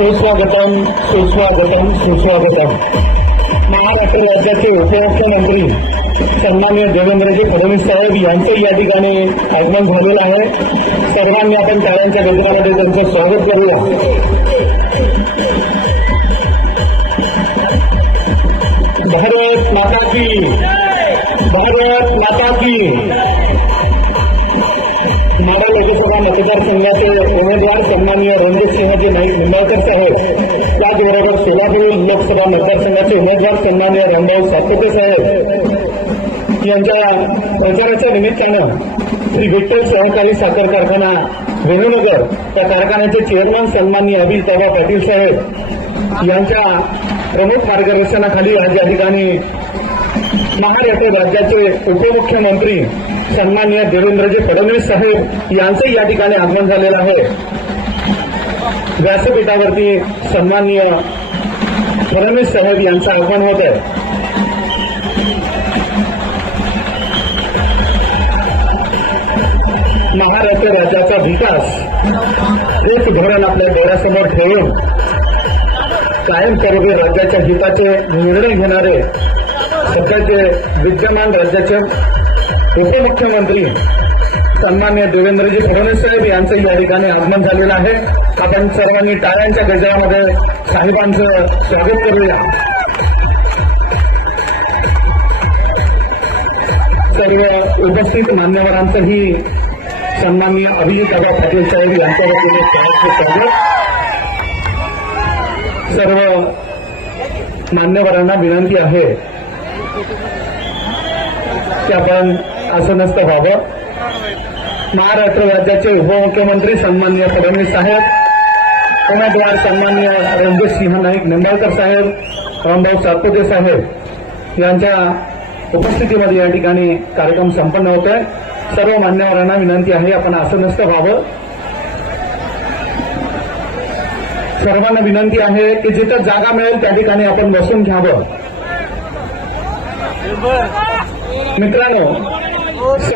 सुस्वागतम सुस्वागतम सुस्वागतम. महाराष्ट्र राज्याचे उपमुख्यमंत्री सन्मान्य देवेंद्रजी फडणवीस साहेब यांचं या ठिकाणी आगमन झालेलं आहे. सर्वांनी आपण टाळ्यांच्या गजरामध्ये त्यांचं स्वागत करूया. भारत माता की भारत माता की. माडा लोकसभा मतदारसंघाचे सन्माननीय रणजितसिंहजी नाईक निंबाळकर साहेब. त्याचबरोबर सोलापूर लोकसभा मतदारसंघाचे उमेदवार सन्माननीय रामभाऊ सातपुते साहेब. यांच्या प्रचाराच्या निमित्तानं श्री विठ्ठल सहकारी साखर कारखाना वेणूनगर त्या कारखान्याचे चेअरमन सन्माननीय अभिज पाटील साहेब यांच्या प्रमुख मार्गदर्शनाखाली आज या ठिकाणी महाराष्ट्र राज्याचे उपमुख्यमंत्री सन्माननीय देवेंद्रजी फडणवीस साहेब यांचंही या ठिकाणी आगमन झालेलं आहे. व्यासपीठावरती सन्माननीय फडणवीस साहेब यांचं आगमन होत आहे. महाराष्ट्र राज्याचा विकास हेच धोरण आपल्या डोळ्यासमोर ठेवून कायम करोगे राज्याच्या हिताचे निर्णय घेणारे सध्याचे विद्यमान राज्याचे उपमुख्यमंत्री सन्मान्य देवेंद्रजी फडणवीस साहेब यांचं या ठिकाणी आगमन झालेलं आहे. आपण सर्वांनी टाळ्यांच्या गजरामध्ये साहेबांचं स्वागत करूया. सर्व उपस्थित मान्यवरांचंही सन्माननीय अभिजित दादा पाटील साहेब यांच्या वतीने स्वागत सर्व मान्यवरांना विनंती आहे की आपण असं नसतं व्हावं. महाराष्ट्र राज्याचे उपमुख्यमंत्री सन्माननीय फडणवीस साहेब उमेदवार सन्माननीय रणजित सिंह नाईक निंबाळकर साहेब रामभाऊ सातपुते साहेब यांच्या उपस्थितीमध्ये या ठिकाणी कार्यक्रम संपन्न होत आहे सर्व मान्यवरांना विनंती आहे आपण आसनस्थ व्हावं. सर्वांना विनंती आहे की जिथं जागा मिळेल त्या ठिकाणी आपण बसून घ्यावं. मित्रांनो